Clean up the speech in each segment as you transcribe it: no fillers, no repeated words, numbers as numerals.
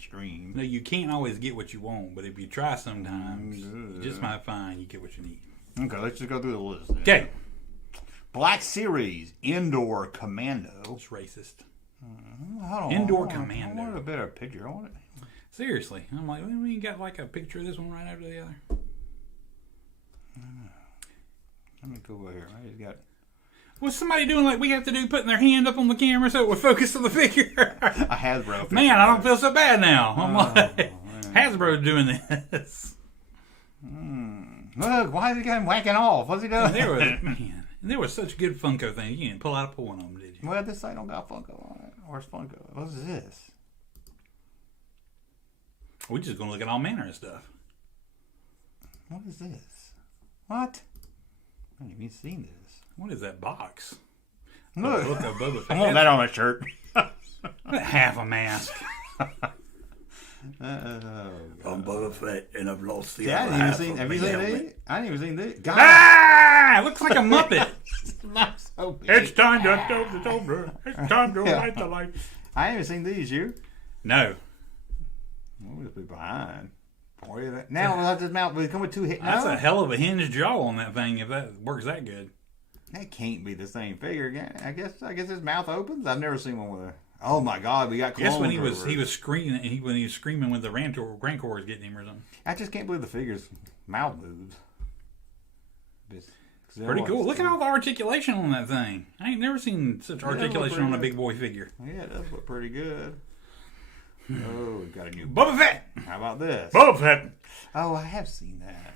stream. No, you can't always get what you want, but if you try sometimes, you just might find you get what you need. Okay, let's just go through the list. Okay. Black Series Indoor Commando. It's racist. Hold on, Indoor I Commando. wanted a better picture. I want it. Seriously. I'm like, we got like a picture of this one right after the other. Let me go over here. I just got... What's somebody doing like we have to do, putting their hand up on the camera so it would focus on the figure? A Hasbro. Man, I don't feel so bad now. I'm like, Hasbro's doing this. Look, why is he getting whacking off? What's he doing? There was such good Funko things. You didn't pull out a one of them, did you? Well, this side don't got Funko on it. Where's Funko? What is this? We're just going to look at all manner of stuff. What is this? What? I haven't even seen this. What is that box? Look. Look at Boba Fett. I want that on a shirt. Half a mask. I'm Boba Fett and I've lost the other half. Have you seen these? I didn't even seen these. God. Ah! It looks like a Muppet. Not so big. It's time to stove the over. It's time to light the light. I haven't seen these, you? No. We'll just be behind. Now we'll have this mouth. Will it come with two hit? That's a hell of a hinged jaw on that thing if that works that good. That can't be the same figure again. I guess his mouth opens. I've never seen one with a... Oh my God, we got clones. Guess when he was screaming when he was screaming when the Rancor was getting him or something. I just can't believe the figure's mouth moves. Pretty cool. Look at all the articulation on that thing. I ain't never seen such articulation on a big boy figure. Yeah, it does look pretty good. Oh, we got a new Boba Fett. How about this? Boba Fett. Oh, I have seen that.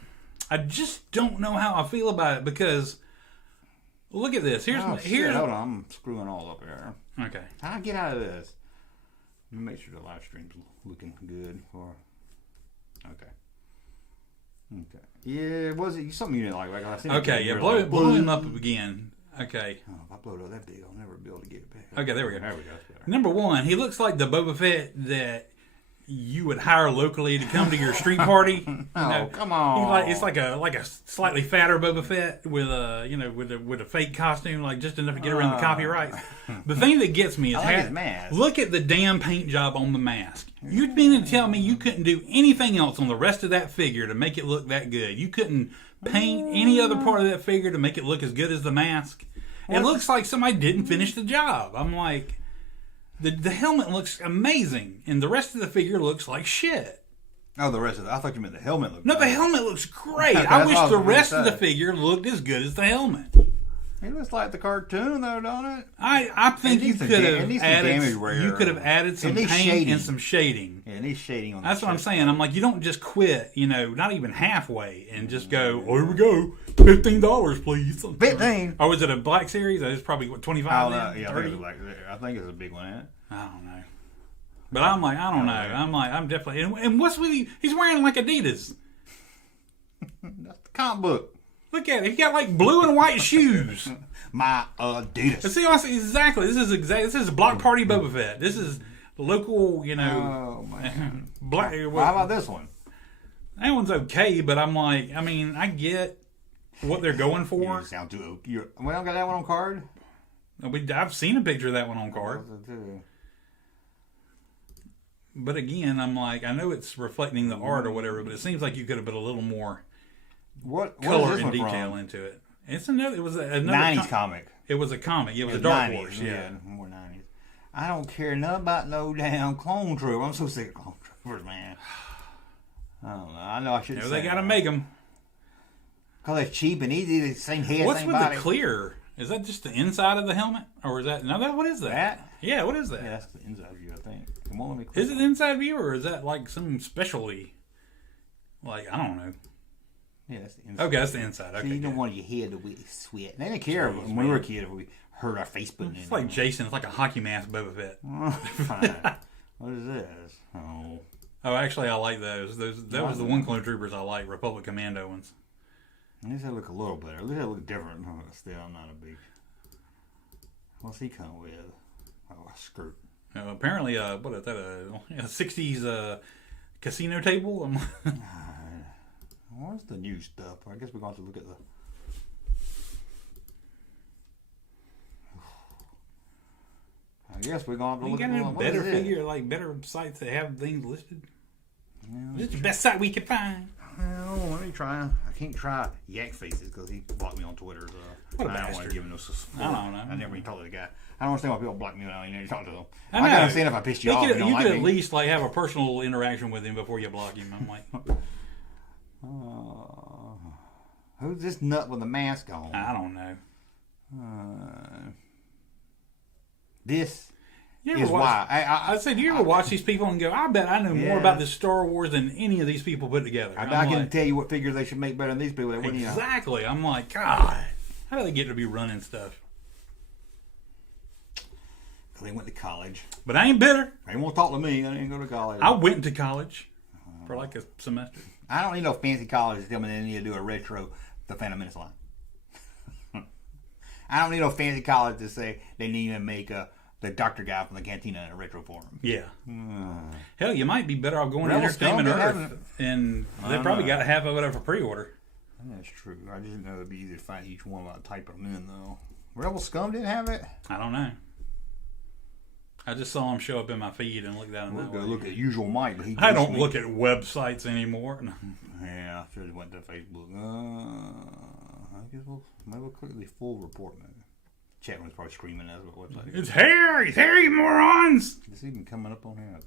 I just don't know how I feel about it because look at this. Here's hold on, I'm screwing all up here. Okay. How do I get out of this? Let me make sure the live stream's looking good for. Okay. Yeah, was it something you didn't like? I seen okay, yeah, blow him up again. Okay. Oh, if I blow it up that big, I'll never be able to get it back. Okay, there we go. There we go. Number one, he looks like the Boba Fett that you would hire locally to come to your street party. Come on! It's like a slightly fatter Boba Fett with a fake costume, like just enough to get around the copyrights. The thing that gets me is his mask. Look at the damn paint job on the mask. You'd mean to tell me you couldn't do anything else on the rest of that figure to make it look that good? You couldn't paint any other part of that figure to make it look as good as the mask? It looks like somebody didn't finish the job. I'm like, the helmet looks amazing, and the rest of the figure looks like shit. Oh, the rest of it. I thought you meant the helmet looked No, good. the helmet looks great. I wish the rest of the figure looked as good as the helmet. It looks like the cartoon, though, don't it? I think you could have added some paint shading. and some shading. Yeah, it needs shading on That's the what I'm chest. saying. I'm like, you don't just quit, not even halfway, and just go, oh, here we go, $15, please. 15. Or was it a Black Series? It's probably, what, 25 then? Yeah, 30? I think it's a big one, ain't it? I don't know. But I'm like, I don't know. I'm definitely... And what's with you? He's wearing like Adidas. That's the comic book. Look at it. He got like blue and white shoes. My Adidas. See, exactly. This is Block Party Boba Fett. This is local, Oh, man. black. Well, how about this one? That one's okay, but I'm like, I get what they're going for. You sound too... We don't got that one on card? I've seen a picture of that one on card. But again, I'm like, I know it's reflecting the art or whatever, but it seems like you could have put a little more color and detail into it. It's another. It was another 90s comic. It was a comic. It was a Dark 90s, Horse. Yeah, more 90s. I don't care nothing about no damn clone trooper. I'm so sick of clone troopers, man. I don't know. I know I shouldn't. They got to make them. Cause they're cheap and easy. The same head. What's same with body. the clear? Is that just the inside of the helmet, or is that what is that? That? Yeah, what is that? Yeah, that's the inside view, I think. It won't let me Is it inside view, or is that like some specialty? Like, I don't know. Yeah, that's the inside. Okay, that's the inside. Okay, so you don't want your head to be sweat. They didn't care when we were a kid if we hurt our face putting it in. It's like Jason. It's like a hockey mask Boba Fett. What is this? Oh. Oh, actually, I like those. That was the one clone troopers I like. Republic Commando ones. These look a little better. At least they look different. Still, I'm not a big. What's he come with? Oh, a skirt. Apparently, what is that? A 60s casino table? What's the new stuff? I guess we're going to look at the. I guess we're going to have to You look got at any what better is it? figure, like better sites that have things listed? Yeah, This is the best site we could find. well, let me try. I can't try Yak Faces because he blocked me on Twitter. So What a I don't want bastard. to give him no support. I don't know. I never even talked to the guy. I don't understand why people block me when I ain't talk to them. I I know. can understand if I pissed you off. You You don't could like at me. least like have a personal interaction with him before you block him. I'm like, Who's this nut with the mask on? I don't know. This You is ever watch, why. I said, do you ever watch these people and go, I bet I know more Yeah. about this Star Wars than any of these people put together. I I'm can like, tell you what figures they should make better than these people. They wouldn't, you know. exactly. I'm like, God, how do they get to be running stuff? They went to college. But I ain't bitter. They won't talk to me. I didn't go to college. I went to college for like a semester. I don't need no fancy college to tell me they need to do a retro The Phantom Menace line. I don't need no fancy college to say they need to make the doctor guy from the cantina in a retro form. Yeah. Hell, you might be better off going to Rebel Entertainment Scum, they Earth, haven't- and they I probably know. got half of it up for pre-order. That's true. I just didn't know it'd be easy to find each one without typing them in, though. Rebel Scum didn't have it? I don't know. I just saw him show up in my feed and looked down in We'll that go way. look at Usual Mike, but he I don't pushed me. look at websites anymore. Yeah, I should have went to Facebook. I guess maybe we'll click the full report now. Chat room's probably screaming at us what website it is. It's here! It's here, you morons! It's even coming up on here.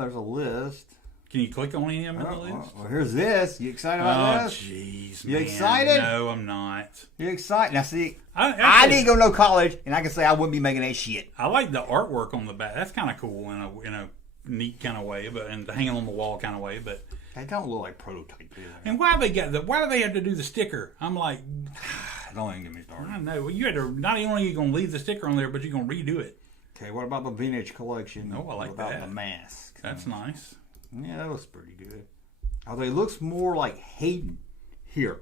There's a list. Can you click on any of them in the list? Well, here's this. You excited about Oh, this? jeez, You man. excited? No, I'm not. You excited? Now, see, I Actually, didn't go to no college, and I can say I wouldn't be making that shit. I like the artwork on the back. That's kind of cool in a neat kind of way, but and hanging on the wall kind of way. But They don't look like prototypes, do they? and why do they have to do the sticker? I'm like, Don't even get me started. I know you had to. Not only are you gonna leave the sticker on there, but you're gonna redo it. Okay, what about the vintage collection? Oh, I like without that. the mask. That's nice. Yeah, that looks pretty good. Although it looks more like Hayden here.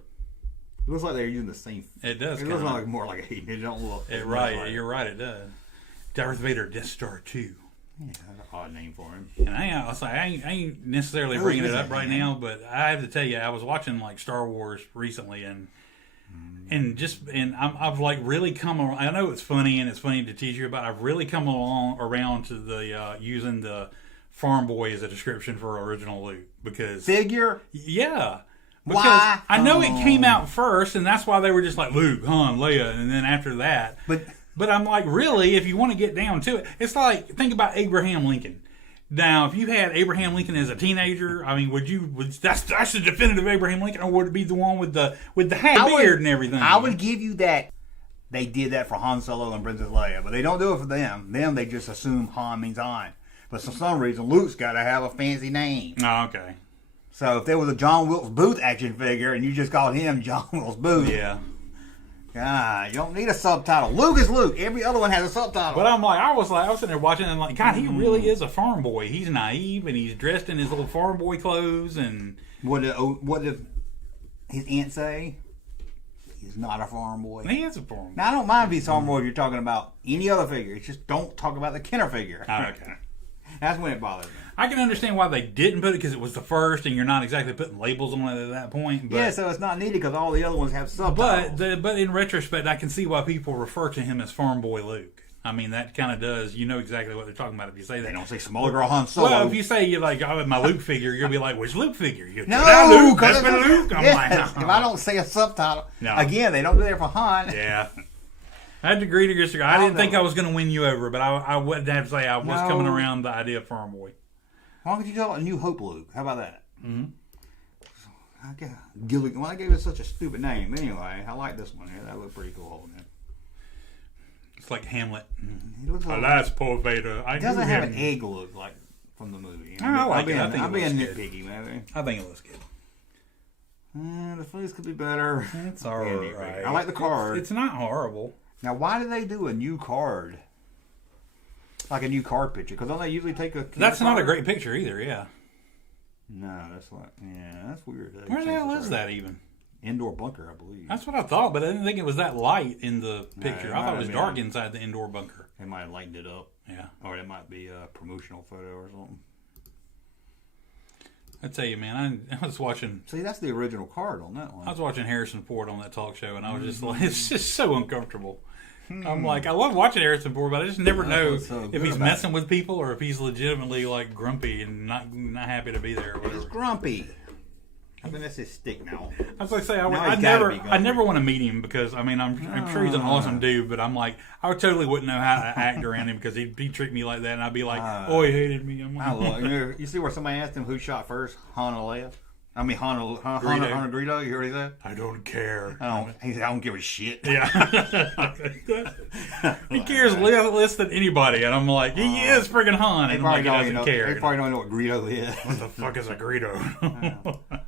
It looks like they're using the same. It does. It looks like more like a Hayden. It don't look. It it right. looks like You're right. It does. Darth Vader Death Star 2. Yeah, that's an odd name for him. And I ain't necessarily bringing it up right now, but I have to tell you, I was watching like Star Wars recently, and I've like really come around. I know it's funny and it's funny to tease you about. I've really come around to the using the farm boy as a description for original Luke because Figure. yeah. Because Why? I know it came out first, and that's why they were just like Luke, Han, Leia, and then after that. But I'm like, really, if you want to get down to it, it's like, think about Abraham Lincoln. Now, if you had Abraham Lincoln as a teenager, I mean, that's the definitive Abraham Lincoln, or would it be the one with the hat, beard, and everything? I would give you that. They did that for Han Solo and Princess Leia, but they don't do it for them. Them, they just assume Han means Han. But for some reason, Luke's got to have a fancy name. Oh, okay. So if there was a John Wilkes Booth action figure and you just called him John Wilkes Booth, Yeah. God, you don't need a subtitle. Luke is Luke. Every other one has a subtitle. But I was sitting there watching, and I'm like, God, he really is a farm boy. He's naive, and he's dressed in his little farm boy clothes, and What did his aunt say? He's not a farm boy. he is a farm boy. Now, I don't mind if he's a farm boy if you're talking about any other figure. It's just don't talk about the Kenner figure. Oh, okay. That's when it bothers me. I can understand why they didn't put it because it was the first, and you're not exactly putting labels on it at that point. But, Yeah, so it's not needed because all the other ones have subtitles. but in retrospect, I can see why people refer to him as Farm Boy Luke. I mean, that kind of does. You know exactly what they're talking about if you say that. They don't say smaller girl Han Solo. Well, if you say you're like, oh, my Luke figure, you'll be like, which Luke figure? You no, that Luke, because that's been Luke. I'm like, if I don't say a subtitle, No. again, they don't do that for Han. yeah. I had to agree to disagree. I didn't think know. I was going to win you over, but I would have to say I was No. coming around the idea of Farm Boy. Why don't you call it a New Hope Luke? How about that? Mm-hmm. I gave it such a stupid name. Anyway, I like this one here. That looked pretty cool holding it. It's like Hamlet. He looks like, Alas, poor Vader. I it doesn't knew have him. an egg look like from the movie. I like it. I think I'm it being looks good. nitpicky, maybe. I think it looks good. The face could be better. It's all right. I like the card. It's not horrible. Now, why do they do a new card? Like a new card picture? Because don't they usually take a... That's not a card? great picture either, yeah. No, that's like... Yeah, that's weird. Where the hell is that even? Indoor bunker, I believe. That's what I thought, but I didn't think it was that light in the picture. it I might thought it was have dark been. inside the indoor bunker. They might have lightened it up. Yeah. Or it might be a promotional photo or something. I tell you, man, I was watching... See, that's the original card on that one. I was watching Harrison Ford on that talk show, and I was just like, it's just so uncomfortable. I'm like, I love watching Harrison Ford, but I just never know so if he's messing with people or if he's legitimately like grumpy and not happy to be there or whatever. He's grumpy. I think that's his stick now. I was like, say, Now I he's gotta be I never want to meet him because I mean, I'm sure he's an awesome dude, but I'm like, I totally wouldn't know how to act around him because he'd treat me like that, and I'd be like, oh, he hated me. I'm like, you see where somebody asked him who shot first, Han or Leia? I mean, Han Greedo. You heard that? I don't care. He said, I don't give a shit. Yeah. He cares less than anybody, and I'm like, he is friggin' Han, and like, he doesn't care. They probably don't know what Greedo is. What the fuck is a Greedo?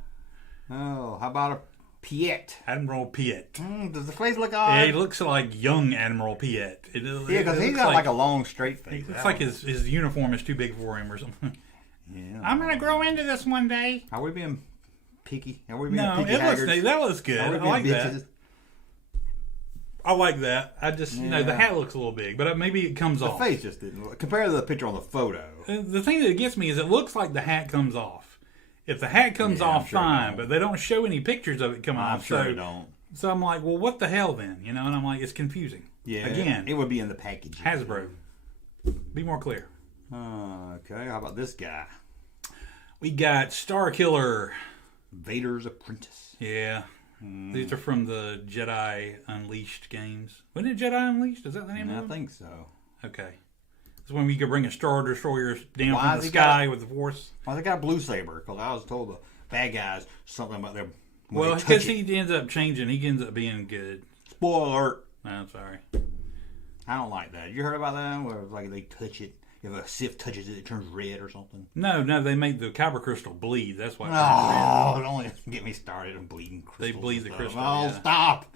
Oh, how about a Piet? Admiral Piet. Does the face look odd? Yeah, he looks like young Admiral Piet. Yeah, because he's got like a long straight face. It's like his uniform is too big for him or something. Yeah. I'm gonna grow into this one day. Are we being picky? Are we being No, picky haggards? that looks good. I like bitches? that. I like that. I just, the hat looks a little big, but maybe it comes off. The face just didn't look. Compared to the picture on the photo. The thing that gets me is it looks like the hat comes off. If the hat comes off, sure fine, but they don't show any pictures of it come off. I'm sure they don't. So I'm like, well, what the hell then? You know, and I'm like, it's confusing. Yeah. Again, it would be in the package. Hasbro. Be more clear. Okay, how about this guy? We got Star Killer. Vader's apprentice. Yeah. These are from the Jedi Unleashed games. Wasn't it Jedi Unleashed? Is that the name of it? I think so. Okay. It's when we could bring a Star Destroyer down Why from the sky with the Force. Well, they got a blue saber, because I was told the bad guys something about their... Well, because he ends up changing. He ends up being good. Spoiler alert. I'm sorry. I don't like that. You heard about that? Where it's like they touch it. If a Sith touches it, it turns red or something. No, they make the kyber crystal bleed. That's why. Oh, don't get me started on bleeding crystals. They bleed the crystal. Oh, yeah. stop!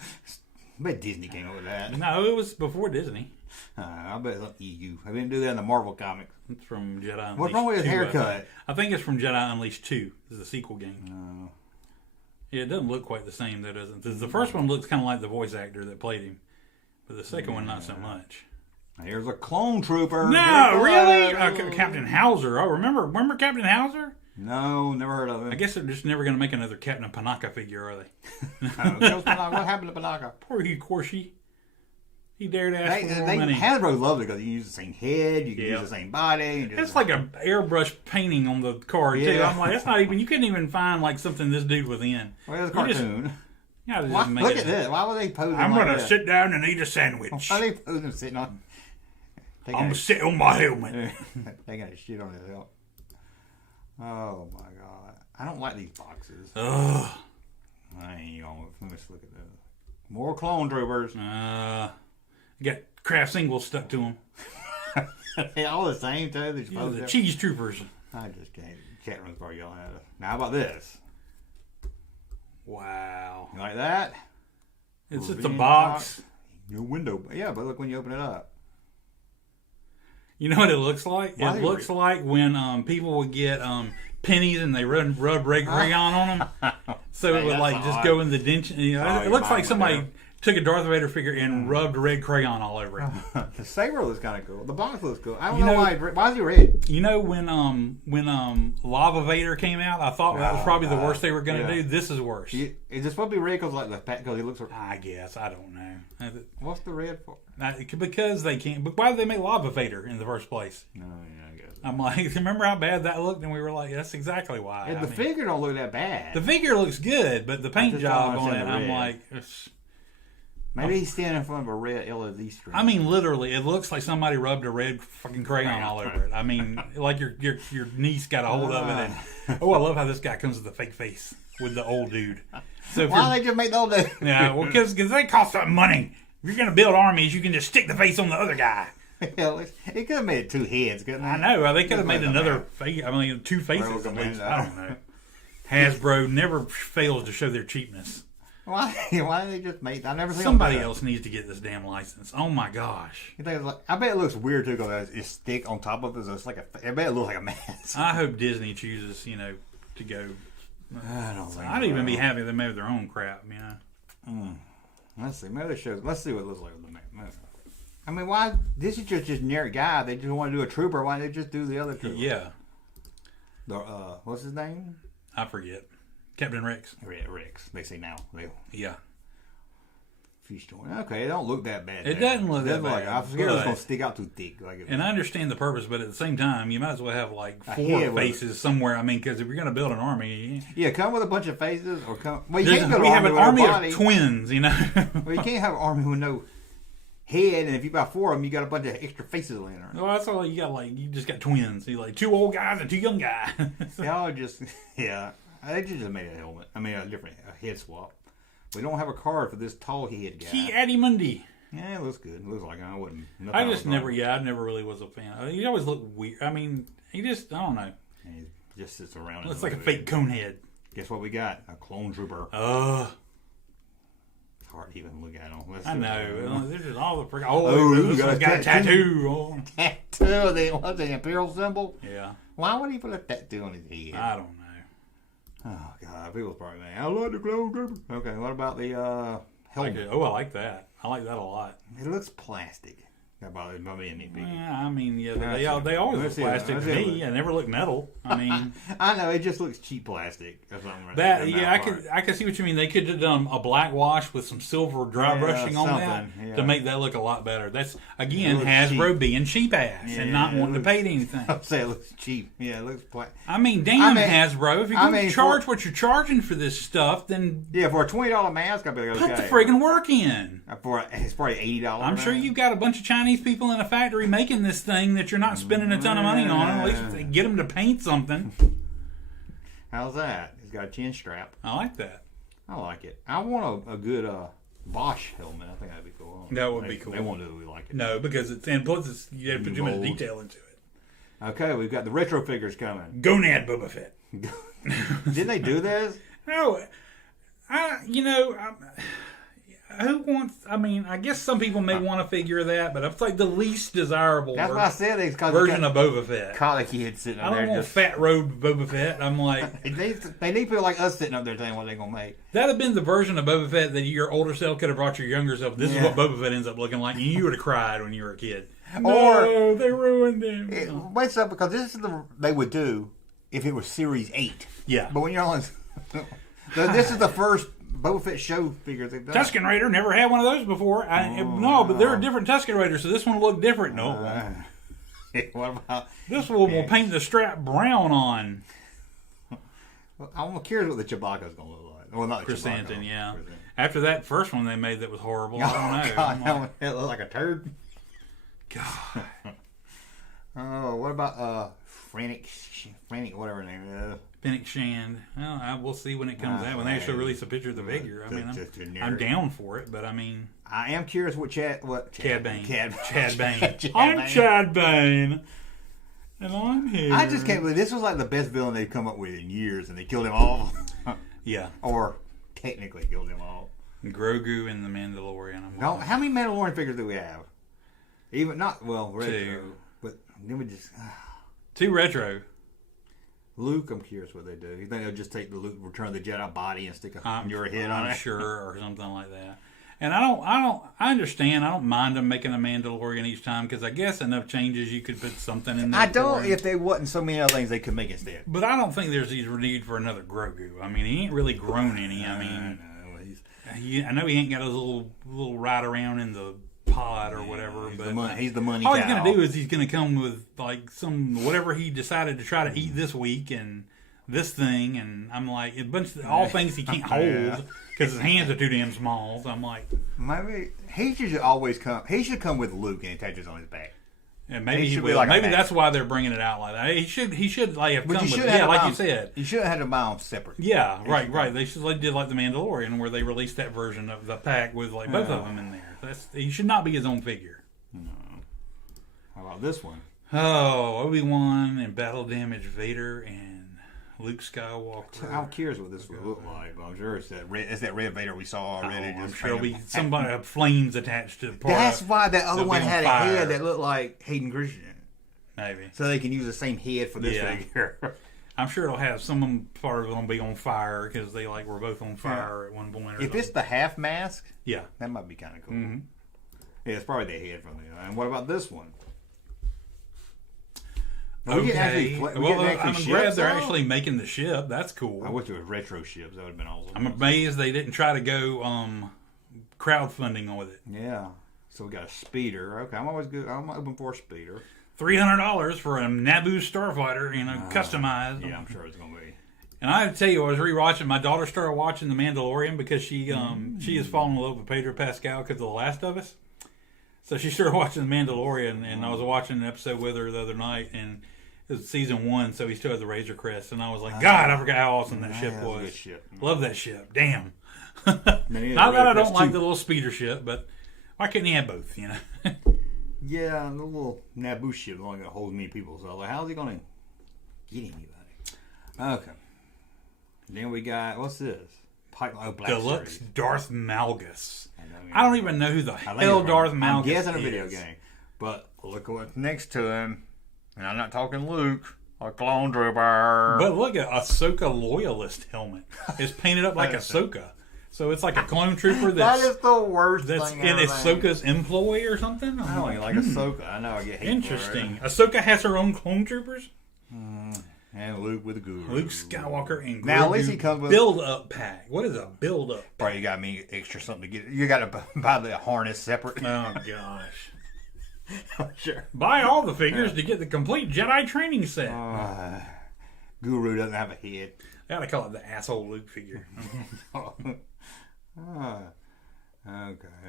I bet Disney came up with that. No, it was before Disney. I bet it's EU. I didn't do that in the Marvel comics. It's from Jedi Unleashed. What's wrong with his 2, haircut? I think it's from Jedi Unleashed 2. It's the sequel game. Yeah, it doesn't look quite the same, though, doesn't it? The first one looks kind of like the voice actor that played him. But the second one, not so much. Here's a clone trooper. No, really? Captain Hauser. Oh, remember Captain Hauser? No, never heard of him. I guess they're just never going to make another Captain Panaka figure, are they? What happened to Panaka? Poor Corshi. He dared ask for more money. Hasbro loved it because you can use the same head, you can use the same body. It's like an airbrush painting on the card, too. I'm like, that's not even, you couldn't even find like something this dude was in. Well, it's a cartoon. Look at this. Why would they pose him I'm like going to sit down and eat a sandwich. Why are they posing him sitting on... I'm going to sit on my helmet. Taking a shit on his helmet. Oh, my God. I don't like these boxes. Ugh. I ain't going to... Let's look at this. More clone troopers. Got craft singles stuck to them. They all the same, too. The cheese troopers. I just can't. Chat room's probably yelling at us. Now, how about this? Wow. You like that? It's just a box. Your window. Yeah, but look when you open it up. You know what it looks like? It looks like when people would get pennies and they rub red crayon on them. So it would like just go in the dent. You know, it looks like somebody took a Darth Vader figure and rubbed red crayon all over it. The saber looks kind of cool. The box looks cool. I don't know why is he red? You know when Lava Vader came out, I thought that was probably the worst they were going to do. This is worse. Is this supposed to be red because he looks? I guess I don't know. What's the red for? Because they can't. But why did they make Lava Vader in the first place? Oh yeah, I guess. I'm like, remember how bad that looked? And we were like, that's exactly why. Yeah, the figure don't look that bad. The figure looks good, but the paint job on it, I'm like. Maybe he's standing in front of a red LED screen. I mean, literally, it looks like somebody rubbed a red fucking crayon all over it. I mean, like your niece got a hold of it. And, I love how this guy comes with a fake face with the old dude. So why they just make the old dude? Yeah, well, because they cost something money. If you're going to build armies, you can just stick the face on the other guy. He could have made 2 heads, couldn't they? I know. They could have made another face. I mean, 2 faces at least. I don't know. Hasbro never fails to show their cheapness. Why did they just make? I never seen somebody else needs to get this damn license. Oh my gosh! You think I bet it looks weird too because it's stick on top of it. So it's like I bet it looks like a mask. I hope Disney chooses, to go. I don't think. I'd even be happy if they made their own crap. Let's see. Maybe they shows. Let's see what it looks like with the mask. I mean, why? This is just generic guy. They just want to do a trooper. Why don't they just do the other trooper? Yeah. What's his name? I forget. Captain Rex. Rex. They say now. Yeah. Fish joint. Okay, it don't look that bad. It doesn't look that bad. I figured it was gonna stick out too thick. And I understand the purpose, but at the same time, you might as well have like 4 faces somewhere. I mean, because if you're gonna build an army, come with a bunch of faces, or come. Well, you can't build an army of twins, you know. Well, you can't have an army with no head, and if you buy 4 of them, you got a bunch of extra faces in there. Well, that's all you got. Like you just got twins. You like 2 old guys and 2 young guys. Y'all just they just made a helmet. I mean, a head swap. We don't have a card for this tall head guy. Key Addy Mundi. Yeah, it looks good. It looks like I wouldn't. I never really was a fan. He always looked weird. I mean, I don't know. He just sits around. Looks like a fake cone head. Guess what we got? A clone trooper. It's hard to even look at him. I know. This is all the freaking. Oh, this one's got a tattoo. Tattoo? What's the Imperial symbol? Yeah. Why would he put a tattoo on his head? I don't know. Oh, God. People's probably saying, I like the clone trooper. Okay, what about the helmet? I like that. I like that a lot. It looks plastic. That bothers me and nitpicky. Yeah, I mean, they always look plastic to me. They never look metal. I mean, I know it just looks cheap plastic or something. I can see what you mean. They could have done a black wash with some silver dry brushing on that to make that look a lot better. That's again Hasbro being cheap ass and not wanting to pay anything. I'll say it looks cheap. Yeah, it looks plastic. I mean, damn Hasbro! If you're going to charge what you're charging for this stuff, then for a $20 mask, I'll be like, okay. Put the friggin' work in. It's probably $80. I'm sure you've got a bunch of Chinese people in a factory making this thing that you're not spending a ton of money on. At least get them to paint something. How's that? He's got a chin strap. I like that. I like it. I want a good Bosch helmet. I think that'd be cool. That would be cool. They won't do it. We like it. No, because plus you have to put too much detail into it. Okay, we've got the retro figures coming. Gonad Boba Fett. Didn't they do this? No, who wants? I mean, I guess some people may want to figure that, but it's like the least desirable. That's why I said version of Boba Fett. College kids sitting up there. I don't want fat robe Boba Fett. I'm like, they need people like us sitting up there saying what they're gonna make. That'd have been the version of Boba Fett that your older self could have brought your younger self. This is what Boba Fett ends up looking like. And you would have cried when you were a kid. No, they ruined him. Wait up, because this is they would do if it was Series 8. Yeah, but when you're on, this is the first Boba Fett show figures they've done. Tusken Raider never had one of those before. No, but they're a different Tusken Raider, so this one will look different. No, what about this one? Will paint the strap brown on. Well, I'm curious what the Chewbacca's going to look like. Well, not Chrysanthemum, yeah. After that first one they made that was horrible. I don't know. It looked like a turd. God. Oh, what about Frantic, whatever her name is. Fennec Shand. Well, we'll see when it comes out. When they actually release a picture of the figure. I mean, I'm down for it, but I mean, I am curious what Chad Bane. Chad Bane. I'm Chad Bane, and I'm here. I just can't believe this was like the best villain they've come up with in years, and they killed him all. Yeah, or technically killed him all. Grogu and the Mandalorian. No, how many Mandalorian figures do we have? Even not retro, 2. But then we just 2 retro. Luke, I'm curious what they do. You think they'll just take the Luke Return of the Jedi body and stick your head on it? Sure, or something like that. And I understand. I don't mind them making a Mandalorian each time because I guess enough changes you could put something in there. I don't. If there wasn't so many other things they could make instead. But I don't think there's either need for another Grogu. I mean, he ain't really grown any. I mean, I know he ain't got his little ride around in the pod or whatever, but he's the money. All he's gonna do is he's gonna come with like some whatever he decided to try to eat this week and this thing, and I'm like a bunch of all things he can't hold because his hands are too damn small. So I'm like, maybe he should always come. He should come with Luke and attaches on his back. And maybe he will. Like maybe that's why they're bringing it out like that. He should like have come with like you said. You shouldn't have to buy them separate. Yeah, right. They did like the Mandalorian where they released that version of the pack with like both of them in there. He should not be his own figure. No. How about this one? Oh, Obi-Wan and battle damage Vader and Luke Skywalker. I'm curious what this will look like, but I'm sure it's that red Vader we saw already. I'm sure it'll be somebody have flames attached to the part. That's why that other one had a head that looked like Hayden Christensen. Maybe. So they can use the same head for this figure. I'm sure it'll have some part of it will be on fire because they were both on fire at one point. If it's the half mask, yeah, that might be kind of cool. Mm-hmm. Yeah, it's probably the head from the. And what about this one? Okay. I'm glad they're actually making the ship. That's cool. I wish it was retro ships. That would have been awesome. I'm amazed they didn't try to go crowdfunding with it. Yeah. So we got a speeder. Okay, I'm always good. I'm open for a speeder. $300 for a Naboo starfighter, customized. Yeah, I'm sure it's gonna be. And I have to tell you, I was rewatching. My daughter started watching The Mandalorian because she has fallen in love with Pedro Pascal because of The Last of Us. So she started watching The Mandalorian, and I was watching an episode with her the other night, and it was season 1, so he still has the Razor Crest, and I was like, God, I forgot how awesome that ship was. Good ship. Love that ship. Damn. Not that I don't like the little speeder ship, but why couldn't he have both? Yeah, the little Naboo ship only gonna hold many people. So I was like, how's he gonna get anybody? Okay. Then we got, what's this? Black Deluxe Series. Darth Malgus. I don't even know who the hell Darth Malgus is. I'm guessing a video game. But look what's next to him. And I'm not talking Luke. A clone trooper. But look at Ahsoka Loyalist helmet. It's painted up like Ahsoka. So it's like a clone trooper that is the worst that's thing in Ahsoka's employ or something? I don't even like Ahsoka. I know I get hate Interesting. for it. Ahsoka has her own clone troopers? And Luke with the Guru. Luke Skywalker and Grogu. Now at least he comes with build-up pack. What is a build-up? Probably you got me extra something to get. You got to buy the harness separate. Oh, gosh. Sure. Buy all the figures to get the complete Jedi training set. Guru doesn't have a head. I gotta call it the asshole Luke figure. Okay,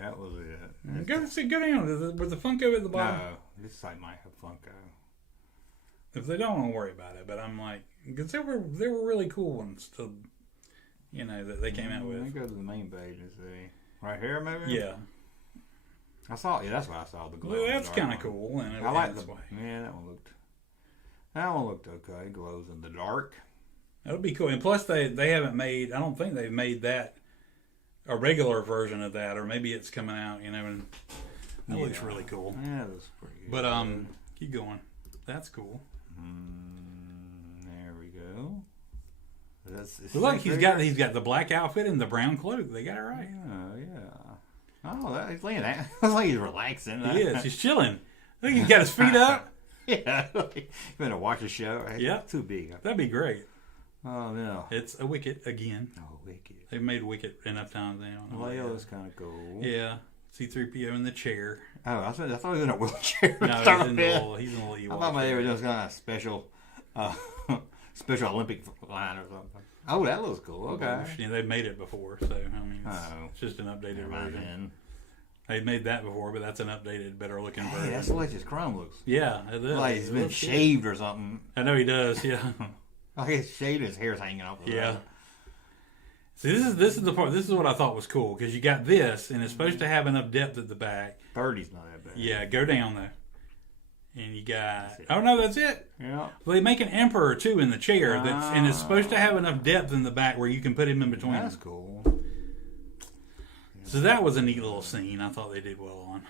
that was it. Go down. Was the Funko at the bottom? No, this site might have Funko. If they don't worry about it, but I'm like, because there were really cool ones to, that they came out with. Let me go to the main page and see. Right here, maybe. Yeah. I saw. Yeah, that's what I saw. The glow. Well, that's kind of cool. And I like the. Yeah, that one looked. That one looked okay. It glows in the dark. That would be cool. And plus, they haven't made. I don't think they've made that a regular version of that, or maybe it's coming out. And that looks really cool. Yeah, that's pretty good. But keep going. That's cool. There we go. Look, he's got the black outfit and the brown cloak. They got it right. Yeah. Oh, he's laying that. It's like he's relaxing. He is. He's chilling. Look, he's got his feet up. Yeah. You better watch a show. Yeah. It's too big. That'd be great. Oh, no. It's a Wicket again. Oh, Wicket. They've made Wicket enough times now. Leo's kind of cool. Yeah. C-3PO in the chair. Oh, I thought he was in a wheelchair. No, he's in the little Ewok. I thought maybe it was kind of special Olympic line or something. Oh, that looks cool. Okay. Yeah, they've made it before, so it's just an updated version. They've made that before, but that's an updated, better looking version. That's the way his chrome looks. Yeah, it is. Like he's been shaved or something. I know he does. Yeah. Like he's shaved, his hair's hanging off. Yeah. See, this is the part. This is what I thought was cool because you got this, and it's supposed to have enough depth at the back. 30's not that bad. Yeah, go down though. And you got. Oh no, that's it. Yeah. Well, they make an emperor too in the chair, and it's supposed to have enough depth in the back where you can put him in between. That's cool. So that was a neat little scene. I thought they did well on.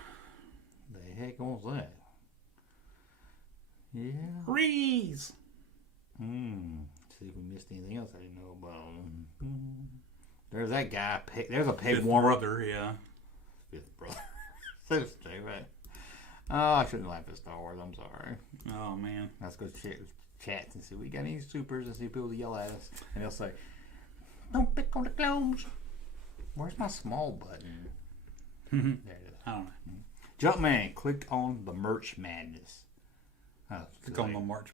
The heck was that? Yeah. Reese. See if we missed anything else I didn't know about. There's that guy. There's a peg warmer. Brother, yeah. Fifth brother. So stupid. Oh, I shouldn't laugh at Star Wars. I'm sorry. Oh man. Let's go chat and see if we got any supers and see if people yell at us. And they'll say, "Don't pick on the clones." Where's my small button? There it is. I don't know. Junkman clicked on the merch madness. Click on the March